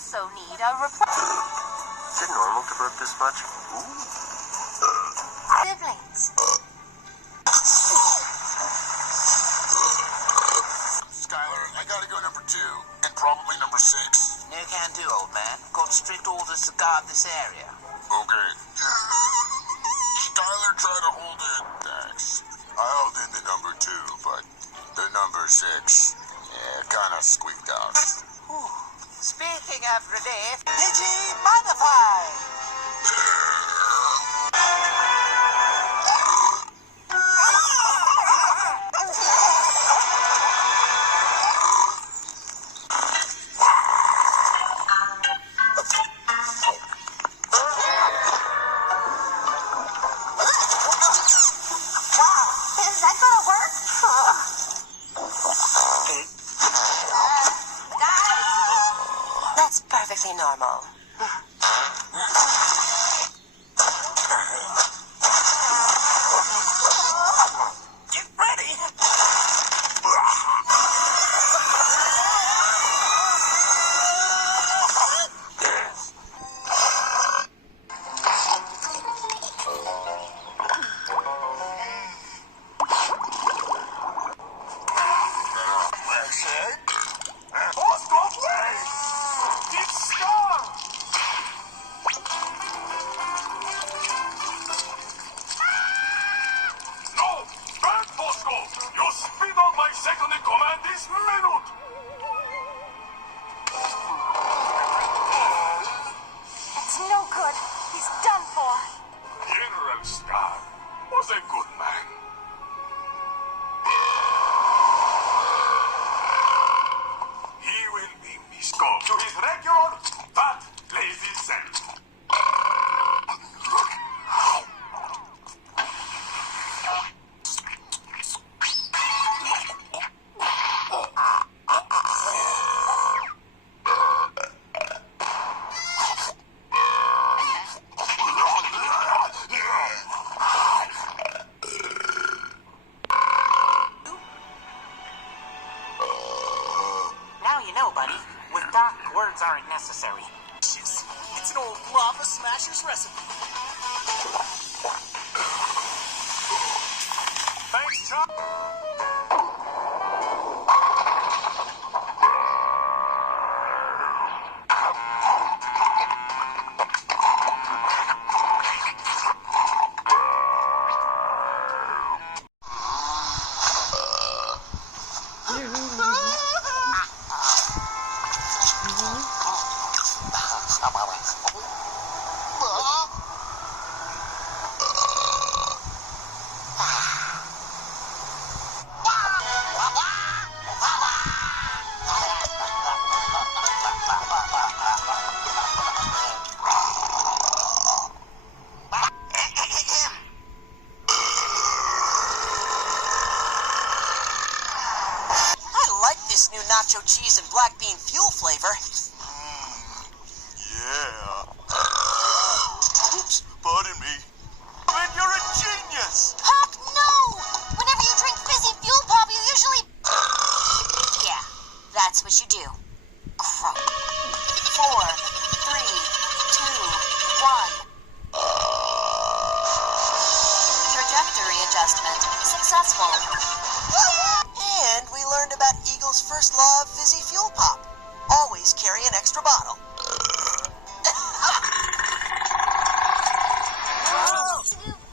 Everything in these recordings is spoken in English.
also need a replacement. Is it normal to burp this much? Siblings. Skylar, I gotta go number 2, and probably number 6. No can do, old man. Got strict orders to guard this area. Okay. Skylar tried to hold in. Thanks. I held in the number 2, but the number 6, kind of squeaked out. Speaking of relief, Digi-Modify! That's perfectly normal. Get ready! Second in command this minute! It's no good. He's done for. General Star was a good man. He will be missed. Go to his regular, fat, lazy self. Buddy, with Doc, words aren't necessary. It's an old lava smasher's recipe. Thanks, Chuck. This new nacho cheese and black bean fuel flavor. Yeah. Oops, pardon me. Man, you're a genius! Pop, no! Whenever you drink fizzy fuel pop, you usually... Yeah, that's what you do. Crump. 4, 3, 2, 1. Trajectory adjustment successful. And we learned about Eagle's first law of fizzy fuel pop. Always carry an extra bottle.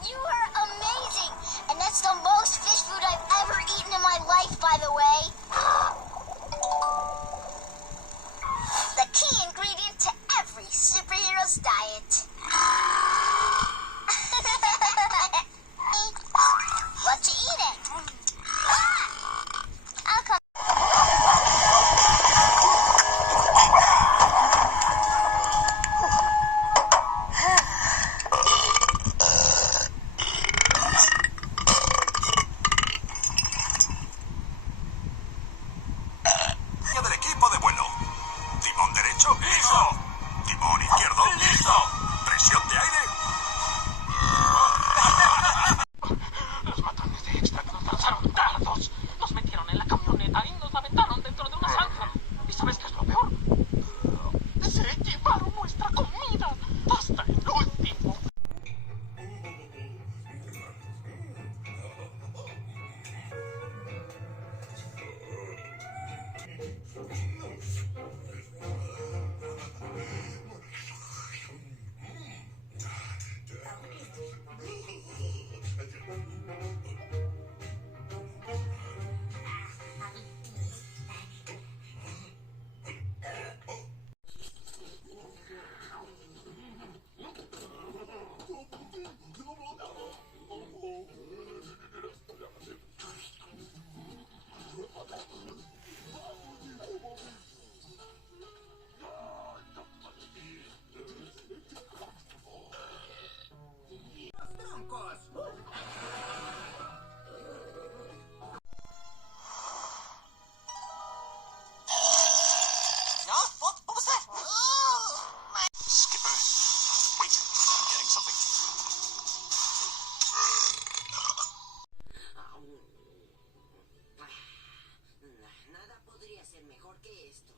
You are amazing! And that's the most fish food I've ever eaten in my life, by the way. The key ingredient to every superhero's diet. What you eating? I'll come. Del equipo de vuelo. Timón derecho. ¡Listo! Timón izquierdo. ¡Listo! Presión de aire. Los matones de extra nos lanzaron dardos. Nos metieron en la camioneta y nos aventaron dentro de una zanja. ¿Y sabes qué es lo peor? Sí. Nada podría ser mejor que esto.